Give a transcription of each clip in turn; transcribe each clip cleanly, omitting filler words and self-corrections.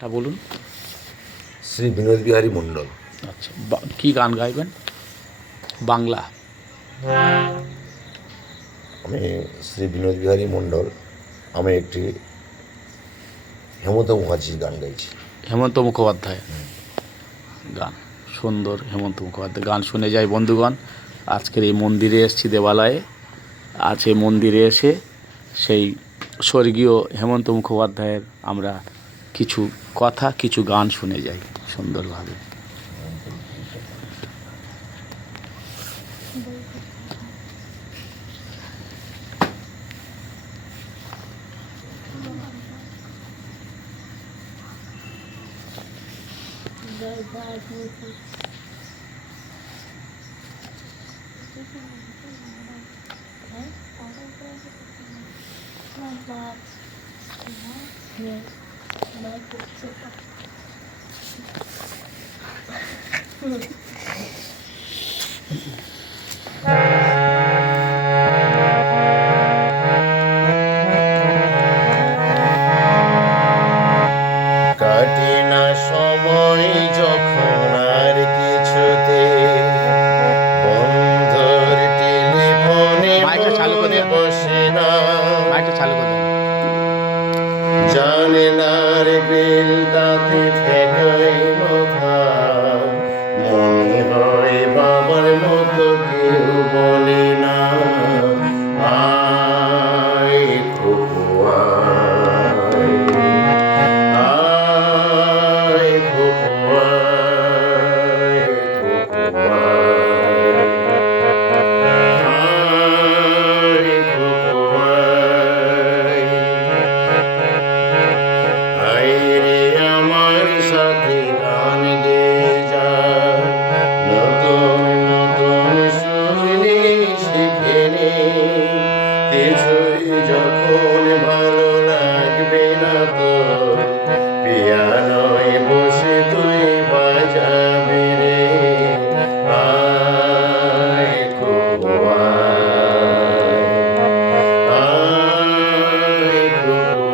তা বলুন। শ্রী বিনোদ বিহারী মণ্ডল। আচ্ছা, কি গান গাইবেন? বাংলা। আমি শ্রী বিনোদ বিহারী মণ্ডল। আমি একটি হেমন্ত মুখার্জির গান গাইছি। হেমন্ত মুখোপাধ্যায় গান, সুন্দর। হেমন্ত মুখোপাধ্যায় গান শুনে যাই বন্ধুগণ। আজকের এই মন্দিরে এসেছি, দেবালয়ে। আজ এই মন্দিরে এসে সেই স্বর্গীয় হেমন্ত মুখোপাধ্যায়ের আমরা কিছু কথা, কিছু গান শুনে যাই সুন্দরভাবে। কাটে না সময় যখন আর কিছুতে বন্ধুর টেলিফোনে মনে বসে না, জানেলার গ্রিল তাতে ঠেকাই কথা, মনে হয় বাবার মতো কেউ বলে না, আয় খুকু আয়, আয় খুকু আয়, খুকু আয়, আয় খুকু আয়। আইরে আমার সাথে গান গেয়ে যা, নতুন নতুন শুনে শিখে নে, কিছুই যখন ভালো লাগবে না তোর, পিয়ানোয় বসে তুই বাজাবি রে, আয় খুকু আয়, আয় খুকু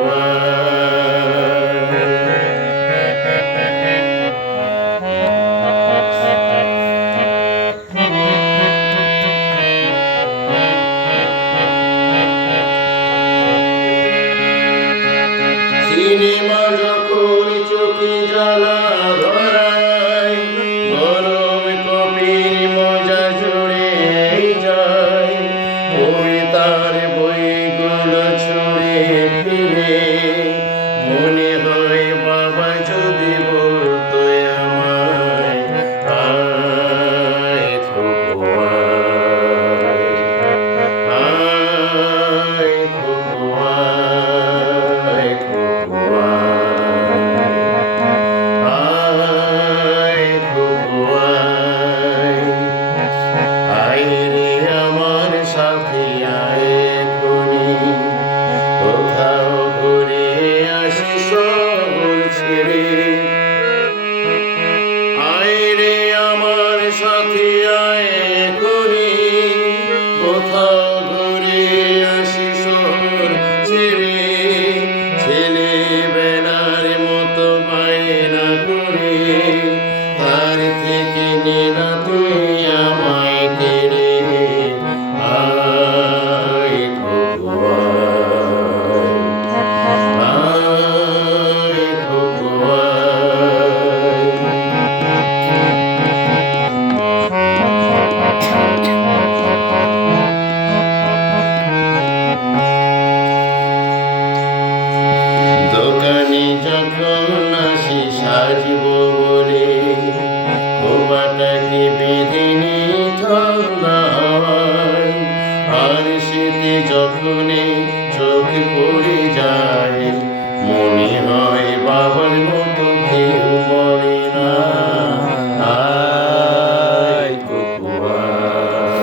সিনেমা যখন চোখে জ্বালা ধরায়, গরম কপির মজা জুড়ে যায়, কবিতার বইগুলো ছুঁড়ে ফিরে, মনে হয় বাবা যদি বলতো আমায়, আয় খুকু আয়, আয় খুকু আয়, খুকু আয়, খুকু আয়। আইরে আমার সাথে আয় এখনি, কোথাও ঘুরে আসি শহর ছেড়ে, আইরে আমার সাথে আয় এখনি, কোথাও ঘুরে আসি শহর ছেড়ে, ছেলেবেলার মতো বায়না করে, তার থেকে নে না তুই আমায় কেড়ে, আয় খুকু আয়, আয় খুকু আয়। দোকানে যখন আসি সাজব বলে, খোবাটাকে বেঁধে নিই ঠান্ডা হাওয়ায়, আর শীতে যখনই চোখ পড়ে যায়, মনে হয় বাবার মতো কেউ বলে না, আয় খুকু আয়,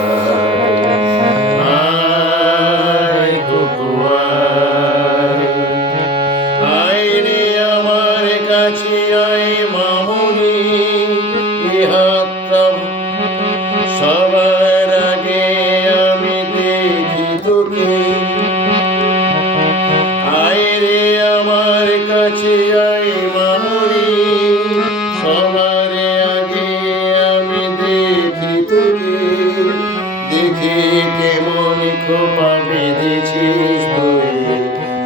আয় খুকু আয়। আইরে আমার কাছে আয় মামুনি, এ হাতটা সবার আগে আমি দেখি তোকে, আইরে আমার কাছে আয় মামুনি, মুখে কেমন খোপা বেঁধেছিস তুই,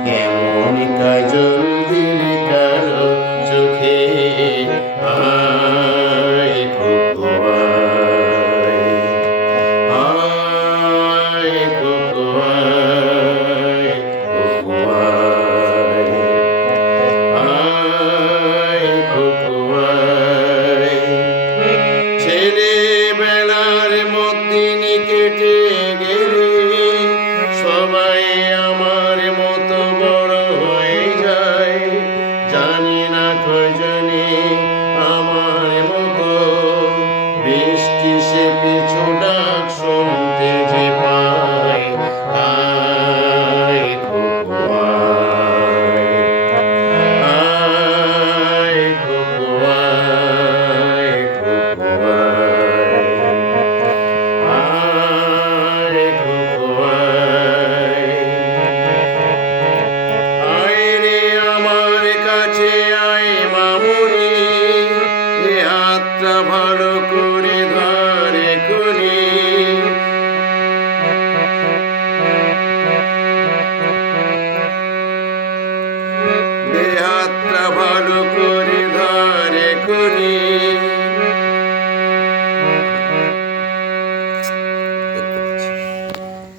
কেমন কাজল দিলি কারো চোখে, আয় খোকো আয়, আয় খোকো আয়, খোকো আয়, আয় খোকো আয়। ছেলেবেলার মধ্যিনী কেটে গেলে সবাই আমার মতো বড় হয়ে যায়, জানি না কয়জনে আমার মতো বৃষ্টি সে পিছু ডাক শুনতে যে পায়, আয় খোকো আয়, আয় খোকো আয়, খোকো আয়, আয় খোকো আয়। আয় রে আমার কাছে আয় মামুনি, এ হাতটা ভালো করে